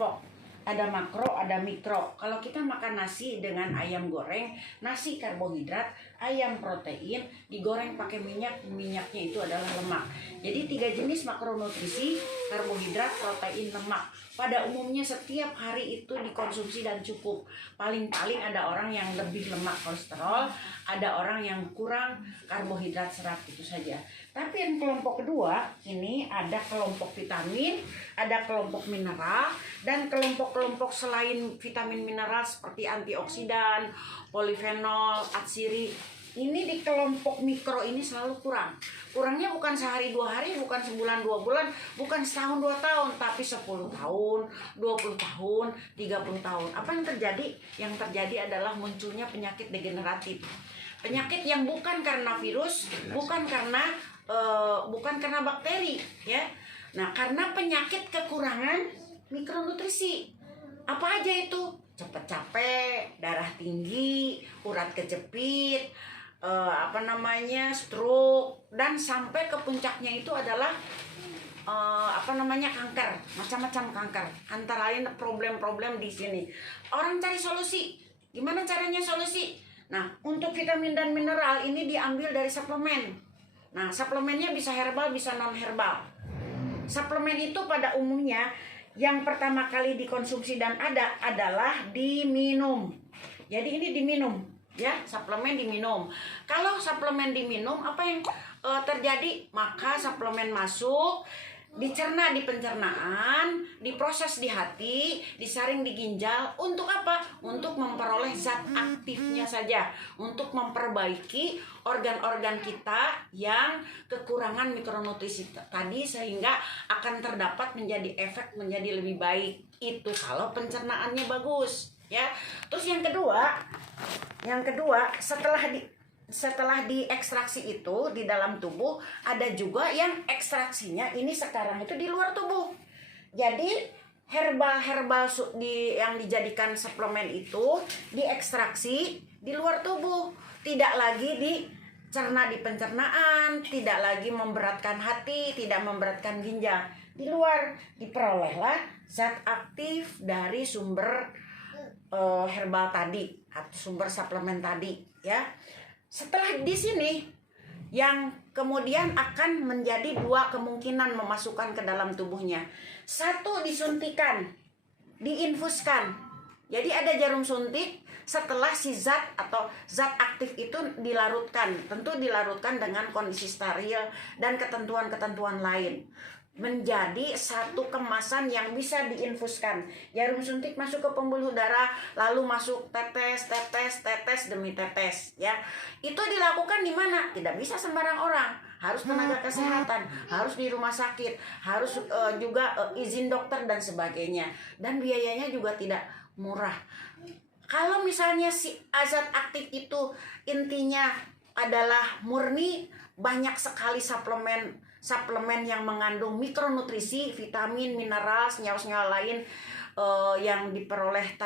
kelompok. Ada makro, ada mikro. Kalau kita makan nasi dengan ayam goreng, nasi karbohidrat, ayam protein, digoreng pakai minyak, minyaknya itu adalah lemak. Jadi 3 jenis makronutrisi, karbohidrat, protein, lemak. Pada umumnya setiap hari itu dikonsumsi dan cukup. Paling-paling ada orang yang lebih lemak kolesterol, ada orang yang kurang karbohidrat serat, itu saja. Tapi yang kelompok kedua, ini ada kelompok vitamin, ada kelompok mineral, dan kelompok-kelompok selain vitamin mineral seperti antioksidan, polifenol, atsiri. Ini di kelompok mikro ini selalu kurang. Kurangnya bukan sehari 2 hari, bukan sebulan 2 bulan, bukan setahun 2 tahun, tapi 10 tahun, 20 tahun, 30 tahun. Apa yang terjadi? Yang terjadi adalah munculnya penyakit degeneratif. Penyakit yang bukan karena virus, bukan karena bakteri, ya. Nah, karena penyakit kekurangan mikronutrisi. Apa aja itu? Cepat capek, darah tinggi, urat kejepit, stroke, dan sampai ke puncaknya itu adalah kanker, macam-macam kanker. Antara lain problem-problem di sini. Orang cari solusi. Gimana caranya solusi? Nah, untuk vitamin dan mineral ini diambil dari suplemen. Nah, suplemennya bisa herbal, bisa non herbal. Suplemen itu pada umumnya yang pertama kali dikonsumsi dan ada adalah diminum. Jadi ini diminum, ya, suplemen diminum. Kalau suplemen diminum, apa yang terjadi? Maka suplemen masuk, dicerna di pencernaan, diproses di hati, disaring di ginjal. Untuk apa? Untuk memperoleh zat aktifnya saja, untuk memperbaiki organ-organ kita yang kekurangan mikronutrisi tadi, sehingga akan terdapat menjadi efek menjadi lebih baik. Itu kalau pencernaannya bagus, ya. Terus yang kedua setelah diekstraksi itu di dalam tubuh, ada juga yang ekstraksinya ini sekarang itu di luar tubuh. Jadi herbal yang dijadikan suplemen itu diekstraksi di luar tubuh, tidak lagi dicerna di pencernaan, tidak lagi memberatkan hati, tidak memberatkan ginjal. Di luar diperolehlah zat aktif dari sumber herbal tadi atau sumber suplemen tadi, ya. Setelah di sini yang kemudian akan menjadi 2 kemungkinan memasukkan ke dalam tubuhnya. 1, disuntikan, diinfuskan. Jadi ada jarum suntik setelah si zat atau zat aktif itu dilarutkan. Tentu dilarutkan dengan kondisi steril dan ketentuan-ketentuan lain. Menjadi 1 kemasan yang bisa diinfuskan. Jarum suntik masuk ke pembuluh darah, lalu masuk tetes demi tetes, ya. Itu dilakukan di mana? Tidak bisa sembarang orang. Harus tenaga kesehatan, harus di rumah sakit, harus juga izin dokter dan sebagainya. Dan biayanya juga tidak murah. Kalau misalnya si zat aktif itu intinya adalah murni, banyak sekali suplemen yang mengandung mikronutrisi, vitamin, mineral, senyawa-senyawa lain yang diperoleh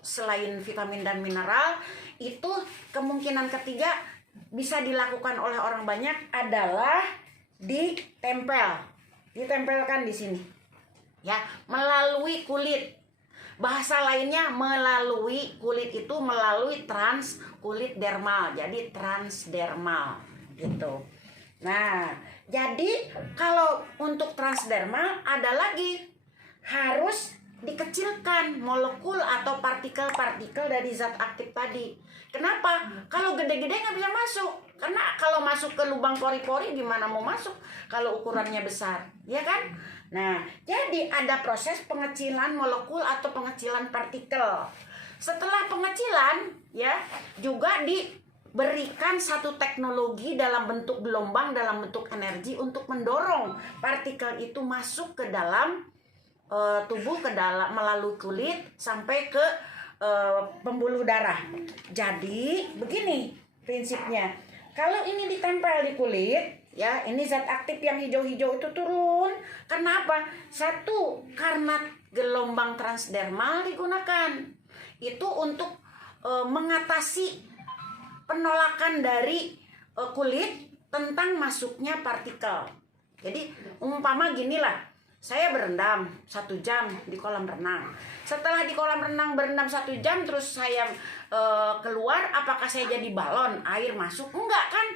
selain vitamin dan mineral. Itu kemungkinan ketiga bisa dilakukan oleh orang banyak adalah ditempelkan di sini, ya, melalui kulit. Bahasa lainnya melalui kulit itu melalui kulit dermal, jadi transdermal gitu. Nah, jadi kalau untuk transdermal ada lagi, harus dikecilkan molekul atau partikel-partikel dari zat aktif tadi. Kenapa? Kalau gede-gede nggak bisa masuk. Karena kalau masuk ke lubang pori-pori gimana mau masuk kalau ukurannya besar, ya kan? Nah, jadi ada proses pengecilan molekul atau pengecilan partikel. Setelah pengecilan, ya, juga berikan satu teknologi dalam bentuk gelombang, dalam bentuk energi untuk mendorong partikel itu masuk ke dalam tubuh, melalui kulit sampai ke pembuluh darah. Jadi begini prinsipnya. Kalau ini ditempel di kulit, ya, ini zat aktif yang hijau-hijau itu turun. Kenapa? 1, karena gelombang transdermal digunakan. Itu untuk mengatasi penolakan dari kulit tentang masuknya partikel. Jadi umpama ginilah, Saya berendam 1 jam di kolam renang. Setelah di kolam renang berendam 1 jam, terus saya keluar, apakah saya jadi balon? Air masuk? Enggak kan?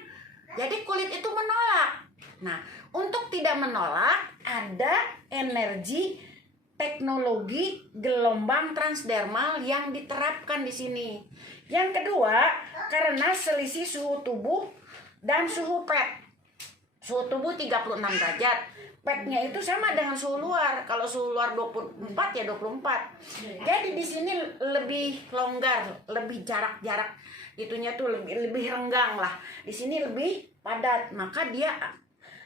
Jadi kulit itu menolak. Nah, untuk tidak menolak, ada energi teknologi gelombang transdermal yang diterapkan di sini. Yang kedua, karena selisih suhu tubuh dan suhu pet. Suhu tubuh 36 derajat. Petnya itu sama dengan suhu luar. Kalau suhu luar 24 ya 24. Jadi di sini lebih longgar, lebih jarak-jarak itunya tuh lebih renggang lah. Di sini lebih padat, maka dia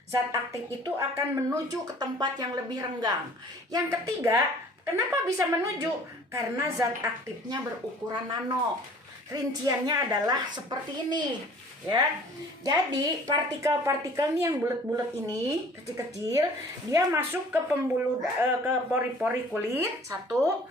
zat aktif itu akan menuju ke tempat yang lebih renggang. Yang ketiga, kenapa bisa menuju? Karena zat aktifnya berukuran nano. Rinciannya adalah seperti ini, ya. Jadi partikel-partikel yang bulat-bulat ini kecil-kecil, dia masuk ke ke pori-pori kulit satu,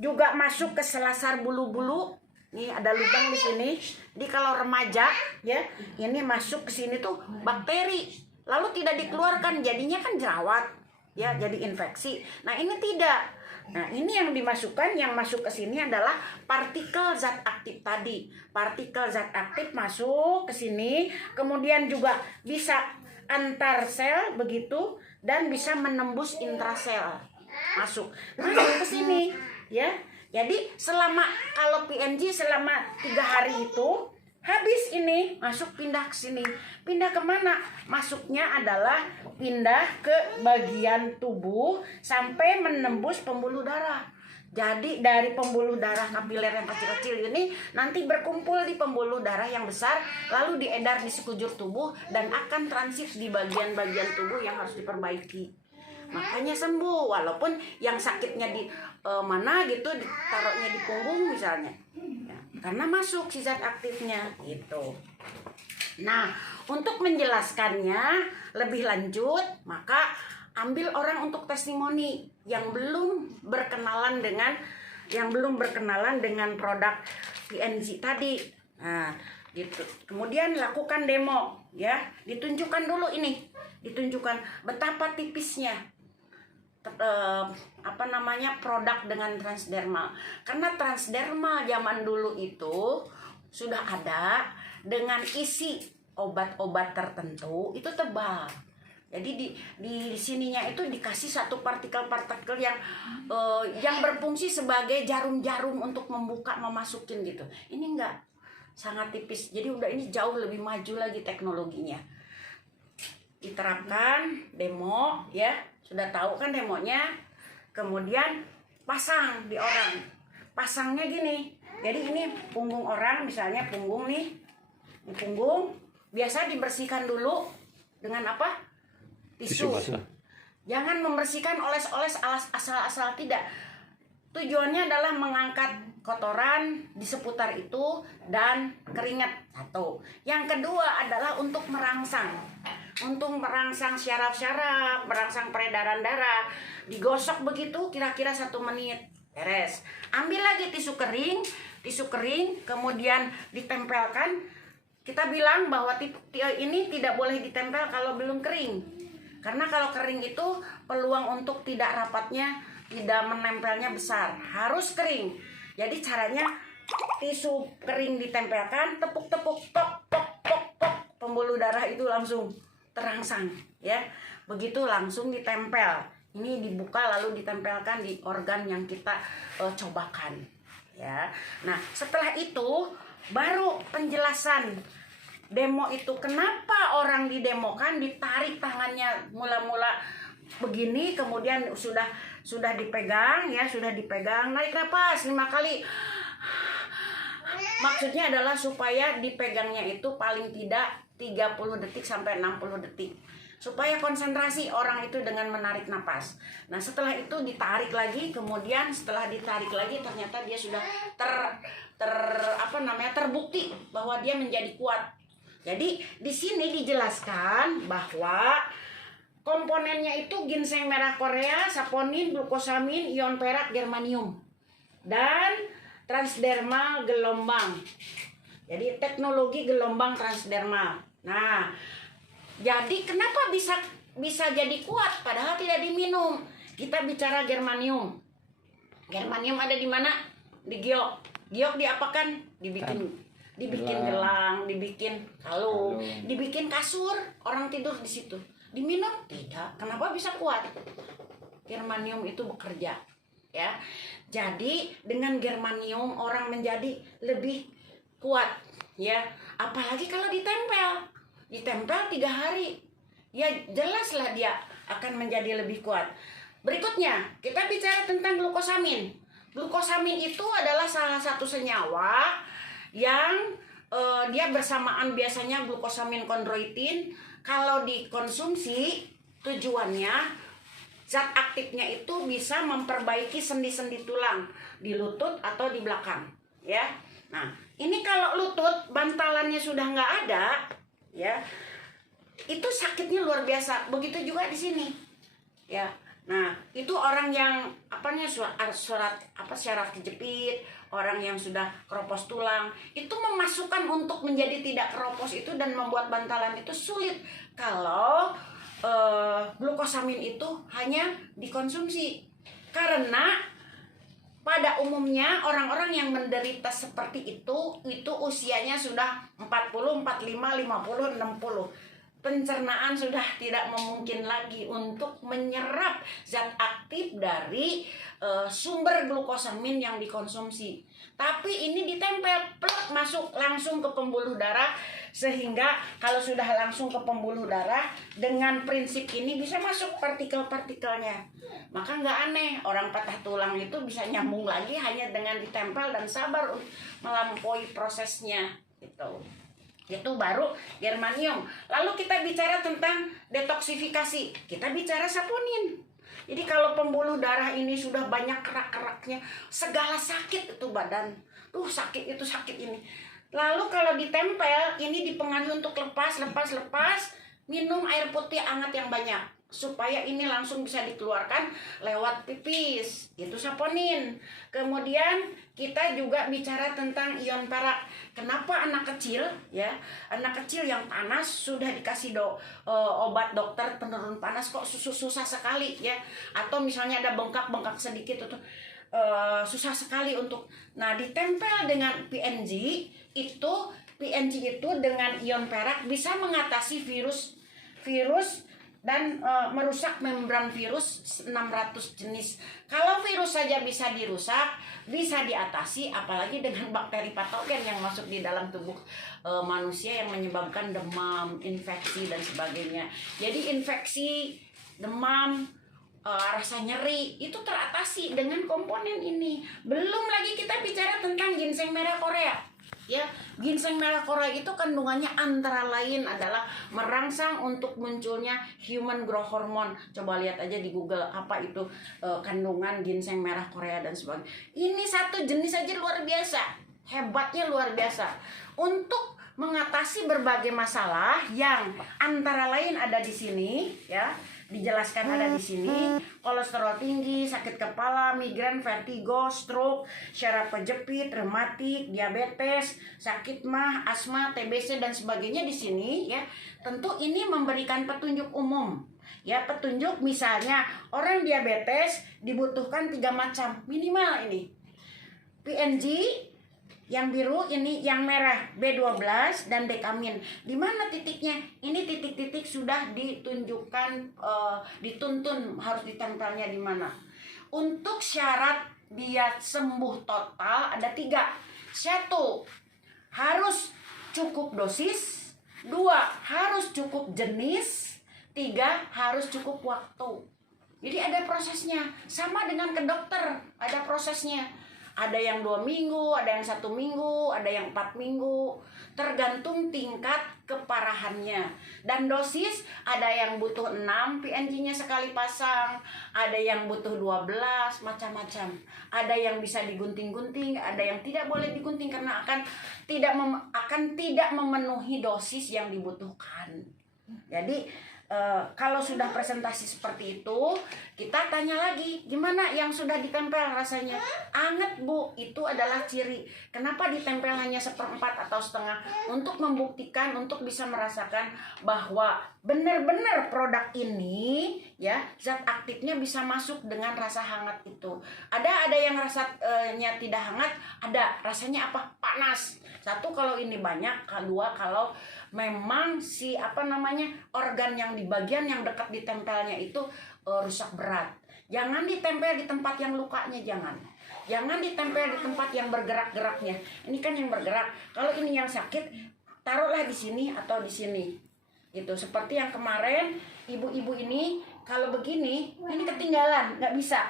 juga masuk ke selasar bulu-bulu. Nih ada lubang di sini. Jadi kalau remaja, ya, ini masuk ke sini tuh bakteri, lalu tidak dikeluarkan, jadinya kan jerawat, ya, jadi infeksi. Nah ini tidak. Nah, ini yang dimasukkan, yang masuk ke sini adalah partikel zat aktif tadi. Partikel zat aktif masuk ke sini, kemudian juga bisa antar sel begitu, dan bisa menembus intrasel. Masuk ke sini, ya. Jadi selama kalau PNG selama 3 hari itu habis ini, masuk pindah ke sini. Pindah kemana? Masuknya adalah pindah ke bagian tubuh sampai menembus pembuluh darah. Jadi dari pembuluh darah kapiler yang kecil-kecil ini nanti berkumpul di pembuluh darah yang besar, lalu diedar di sekujur tubuh dan akan transit di bagian-bagian tubuh yang harus diperbaiki. Makanya sembuh, walaupun yang sakitnya di mana gitu, ditaruhnya di punggung misalnya. Karena masuk si zat aktifnya gitu. Nah, untuk menjelaskannya lebih lanjut, maka ambil orang untuk testimoni yang belum berkenalan dengan produk PNG tadi. Nah, gitu. Kemudian lakukan demo, ya. Ditunjukkan dulu ini. Ditunjukkan betapa tipisnya produk dengan transdermal. Karena transdermal zaman dulu itu sudah ada dengan isi obat-obat tertentu itu tebal. Jadi di sininya itu dikasih satu partikel-partikel yang berfungsi sebagai jarum-jarum untuk membuka, memasukin gitu. Ini enggak, sangat tipis. Jadi udah ini jauh lebih maju lagi teknologinya. Diterapkan demo, ya. Sudah tahu kan demonya. Kemudian pasang di orang. Pasangnya gini. Jadi ini punggung orang, misalnya punggung nih. Ini punggung biasa dibersihkan dulu dengan apa? Tisu. Jangan membersihkan oles-oles asal-asal, tidak. Tujuannya adalah mengangkat kotoran di seputar itu dan keringat. Satu. Yang kedua adalah untuk merangsang. Untuk merangsang syaraf-syaraf, merangsang peredaran darah. Digosok begitu kira-kira 1 menit. Beres. Ambil lagi tisu kering, kemudian ditempelkan. Kita bilang bahwa ini tidak boleh ditempel kalau belum kering. Karena kalau kering itu peluang untuk tidak rapatnya, tidak menempelnya besar. Harus kering. Jadi caranya tisu kering ditempelkan, tepuk-tepuk, tok, tok, tok, tok. Pembuluh darah itu langsung terangsang, ya. Begitu langsung ditempel. Ini dibuka lalu ditempelkan di organ yang kita cobakan, ya. Nah, setelah itu baru penjelasan demo itu. Kenapa orang didemokan ditarik tangannya mula-mula begini, kemudian sudah dipegang, ya, sudah dipegang, naik napas 5 kali. Maksudnya adalah supaya dipegangnya itu paling tidak 30 detik sampai 60 detik. Supaya konsentrasi orang itu dengan menarik napas. Nah, setelah itu ditarik lagi, kemudian setelah ditarik lagi ternyata dia sudah terbukti bahwa dia menjadi kuat. Jadi di sini dijelaskan bahwa komponennya itu ginseng merah Korea, saponin, glukosamin, ion perak, germanium, dan transdermal gelombang. Jadi teknologi gelombang transdermal. Nah, jadi kenapa bisa bisa jadi kuat padahal tidak diminum. Kita bicara germanium. Germanium ada di mana? Di giok. Giok diapakan? Dibikin gelang, dibikin kalung, dibikin kasur, orang tidur di situ. Diminum? Tidak. Kenapa bisa kuat? Germanium itu bekerja, ya. Jadi dengan germanium orang menjadi lebih kuat, ya. Apalagi kalau ditempel 3 hari, ya jelaslah dia akan menjadi lebih kuat. Berikutnya kita bicara tentang glukosamin. Glukosamin itu adalah salah satu senyawa yang dia bersamaan biasanya glukosamin kondroitin. Kalau dikonsumsi tujuannya zat aktifnya itu bisa memperbaiki sendi-sendi tulang di lutut atau di belakang, ya. Nah, ini kalau lutut bantalannya sudah nggak ada, ya, itu sakitnya luar biasa. Begitu juga di sini, ya. Nah, itu orang yang syaraf kejepit, orang yang sudah keropos tulang, itu memasukkan untuk menjadi tidak keropos itu dan membuat bantalan itu sulit kalau glukosamin itu hanya dikonsumsi. Karena pada umumnya orang-orang yang menderita seperti itu usianya sudah 40, 45, 50, 60. Pencernaan sudah tidak memungkin lagi untuk menyerap zat aktif dari sumber glukosamin yang dikonsumsi. Tapi ini ditempel, plek, masuk langsung ke pembuluh darah, sehingga kalau sudah langsung ke pembuluh darah dengan prinsip ini bisa masuk partikel-partikelnya. Maka nggak aneh orang patah tulang itu bisa nyambung lagi hanya dengan ditempel dan sabar untuk melampaui prosesnya gitu. Itu baru germanium. Lalu kita bicara tentang detoksifikasi. Kita bicara saponin. Jadi kalau pembuluh darah ini sudah banyak kerak-keraknya, segala sakit itu badan. Sakit itu sakit ini. Lalu kalau ditempel, ini dipengaruhi untuk lepas, minum air putih hangat yang banyak. Supaya ini langsung bisa dikeluarkan lewat pipis. Itu saponin. Kemudian kita juga bicara tentang ion perak. Kenapa anak kecil, ya, anak kecil yang panas sudah dikasih obat dokter penurun panas kok susah sekali, ya. Atau misalnya ada bengkak sedikit itu susah sekali untuk. Nah, ditempel dengan PNG itu dengan ion perak bisa mengatasi virus dan merusak membran virus 600 jenis. Kalau virus saja bisa dirusak, bisa diatasi, apalagi dengan bakteri patogen yang masuk di dalam tubuh manusia yang menyebabkan demam, infeksi dan sebagainya. Jadi infeksi, demam, rasa nyeri itu teratasi dengan komponen ini. Belum lagi kita bicara tentang ginseng merah Korea. Ya, ginseng merah Korea itu kandungannya antara lain adalah merangsang untuk munculnya human growth hormone. Coba lihat aja di Google apa itu kandungan ginseng merah Korea dan sebagainya. Ini satu jenis aja luar biasa, hebatnya luar biasa untuk mengatasi berbagai masalah yang antara lain ada di sini, ya. Dijelaskan ada di sini, kolesterol tinggi, sakit kepala, migrain, vertigo, stroke, syaraf kejepit, rematik, diabetes, sakit mah, asma, TBC dan sebagainya di sini, ya. Tentu ini memberikan petunjuk umum. Ya, petunjuk misalnya orang diabetes dibutuhkan 3 macam minimal ini. PNG yang biru, ini yang merah B12 dan dekamin. Di mana titiknya? Ini titik-titik sudah ditunjukkan, dituntun harus ditempelnya di mana. Untuk syarat dia sembuh total ada 3. 1, harus cukup dosis. 2, harus cukup jenis. 3, harus cukup waktu. Jadi ada prosesnya. Sama dengan ke dokter, ada prosesnya. Ada yang 2 minggu, ada yang 1 minggu, ada yang 4 minggu. Tergantung tingkat keparahannya. Dan dosis ada yang butuh 6 PNG-nya sekali pasang, ada yang butuh 12, macam-macam. Ada yang bisa digunting-gunting, ada yang tidak boleh digunting karena akan tidak memenuhi dosis yang dibutuhkan. Jadi Kalau sudah presentasi seperti itu, kita tanya lagi, gimana yang sudah ditempel rasanya? Anget Bu, itu adalah ciri. Kenapa ditempel hanya 1/4 atau setengah? Untuk membuktikan, untuk bisa merasakan bahwa benar-benar produk ini ya zat aktifnya bisa masuk dengan rasa hangat itu. Ada yang rasanya tidak hangat, ada rasanya apa? Panas. Satu kalau ini banyak, kedua kalau memang si organ yang di bagian yang dekat ditempelnya itu rusak berat. Jangan ditempel di tempat yang lukanya, jangan ditempel di tempat yang bergerak-geraknya. Ini kan yang bergerak. Kalau ini yang sakit, taruhlah di sini atau di sini. Gitu. Seperti yang kemarin ibu-ibu ini kalau begini, ini ketinggalan, nggak bisa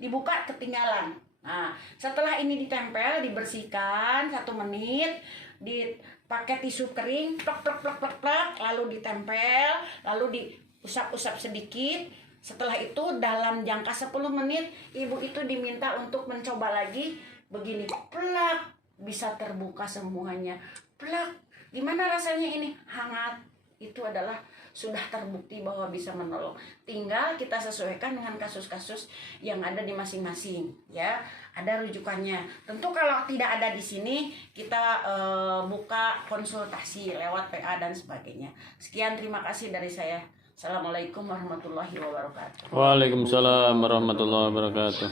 dibuka, ketinggalan. Nah, setelah ini ditempel, dibersihkan 1 menit, dipakai tisu kering, plek, lalu ditempel, lalu diusap-usap sedikit. Setelah itu dalam jangka 10 menit, ibu itu diminta untuk mencoba lagi begini, plak, bisa terbuka semuanya, plak. Gimana rasanya ini? Hangat. Itu adalah sudah terbukti bahwa bisa menolong. Tinggal kita sesuaikan dengan kasus-kasus yang ada di masing-masing, ya. Ada rujukannya. Tentu kalau tidak ada di sini, kita buka konsultasi lewat PA dan sebagainya. Sekian, terima kasih dari saya. Assalamualaikum warahmatullahi wabarakatuh. Waalaikumsalam warahmatullahi wabarakatuh.